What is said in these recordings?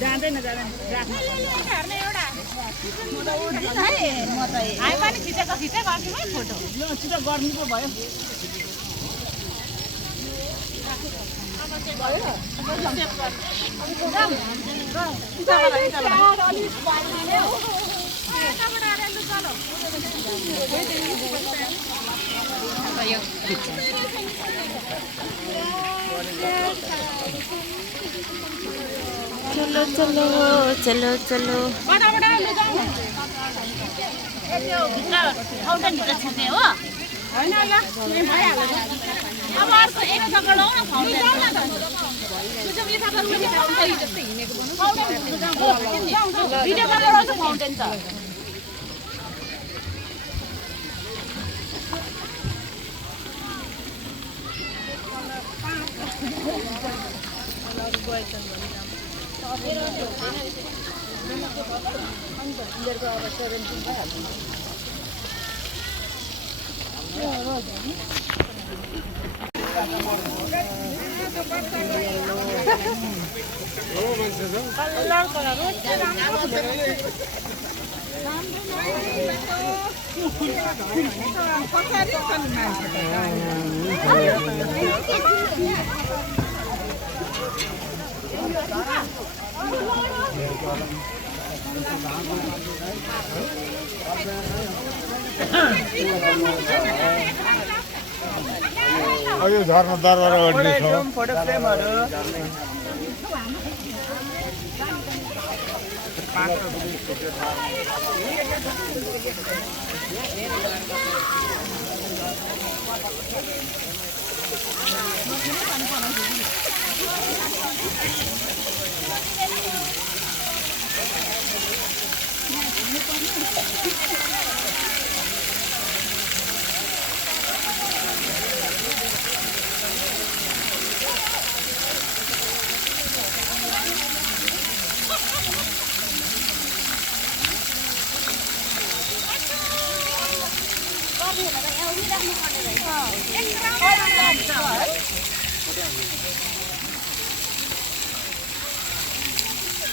जाँदैन जाँदैन हामी पनि खिचेको खिचेको है फोटो छिटो गर्नु पो भयो चलो चलो चलो चलो अब अर्को एक जग्गा लौ न भिडियो गरेर फाउन्टेन त यो झर्ना दरबार फोटो फ्रेमहरु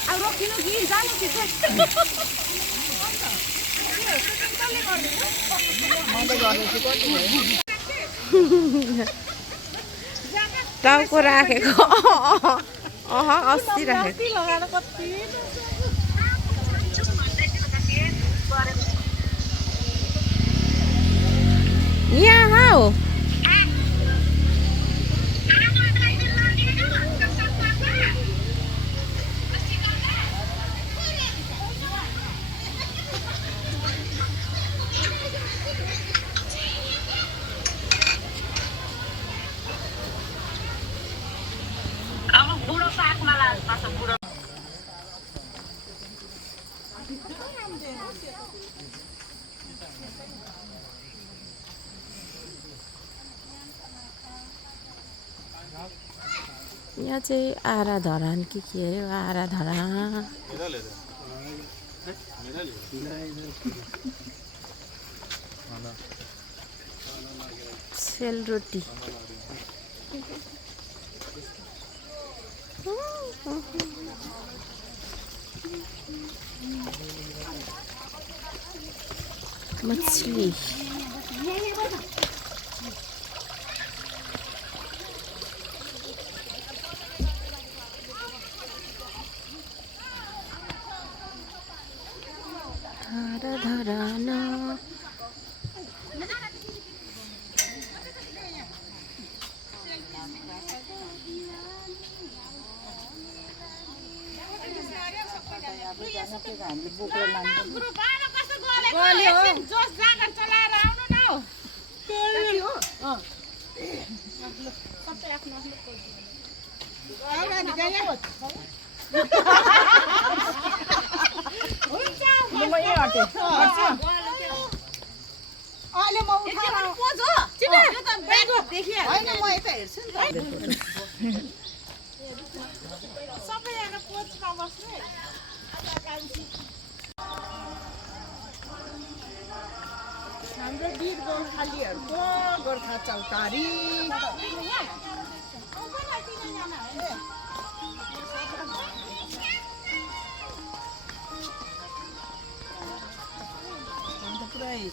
अब रोकिनु कि जानु कि टाउको राखेको अस्ति राखेको यहाँ हो यहाँ चाहिँ आराधरान के अरे आराधरा सेलरोटी मछली आराधराना हाम्रो वीर गोर्खालीहरुको गोर्खा चौतारी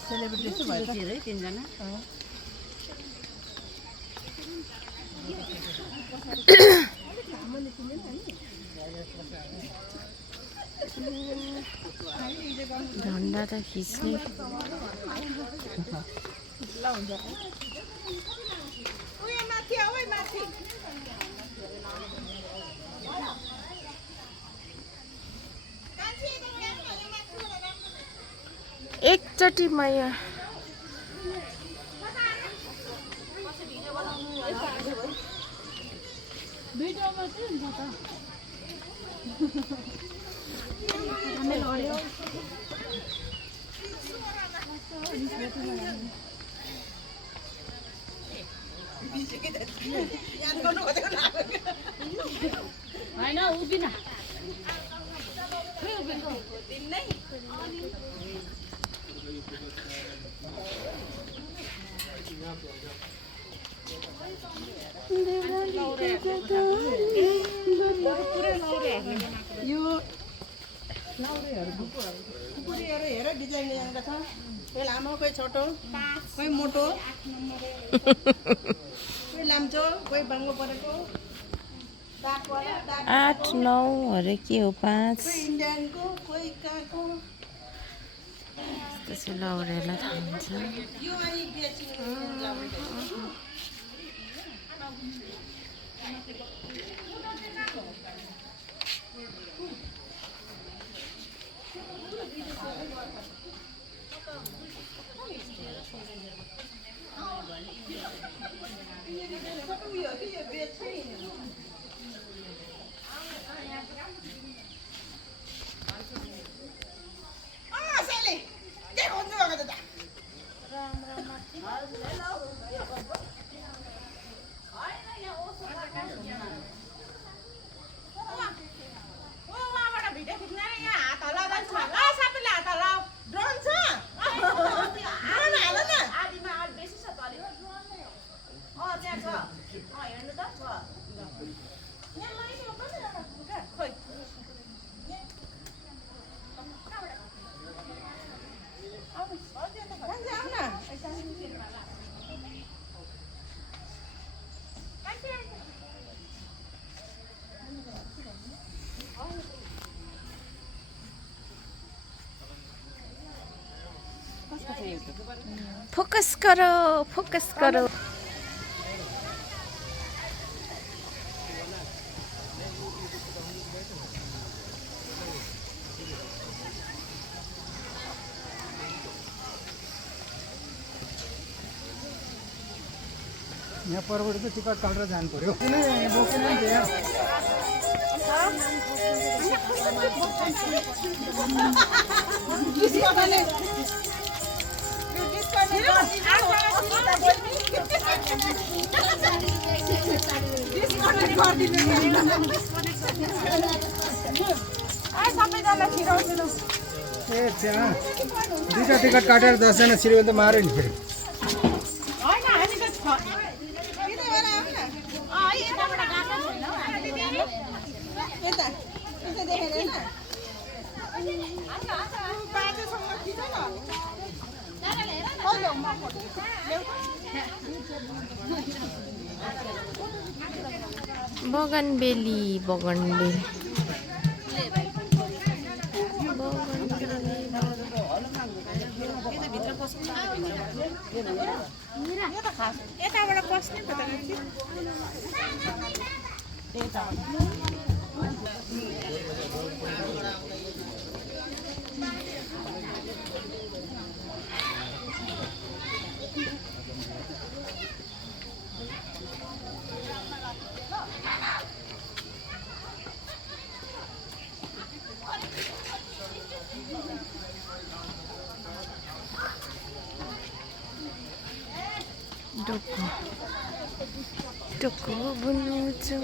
सेलिब्रिटी है तीनजना झन्डा त खिच्ने एकचोटि माया भिडियोमा चाहिँ हुन्छ त होइन उभिन खुकुरीहरू हेर डिजाइन डिजाइनका छ कोही लामो कोही छोटो कोही मोटो कोही लाम्चो कोही बाङ्गो परेको 8 9 अरे के हो 5 कोही इन्डियनको कोही काको त्यसो लौरेलाई थाहा हुन्छ यो अनि बेचिङ लाउँदै फोकस करो फोकस करो यहाँ परबाट चाहिँ टिकट काटेर जानु पर्यो किन बोकेन नि त्यहाँ ए त्यहाँ दुईटा टिकट काटेर 10 जना सिरियल त मार्यो नि फेरि बगनबेली बगनबेली यताबाट पस्ने पो टोको बुन्नु छु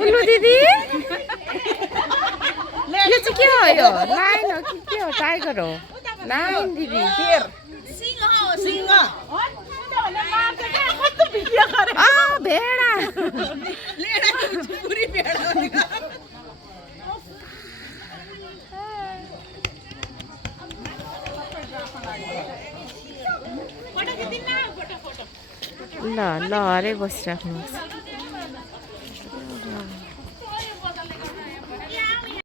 उल्लु दिदी यो चाहिँ के हो यो लाइन हो कि के हो टाइगर हो लाइन दिदी सिंह भेडा पुरी भेडा ल ल अरे बसिराख्नुहोस्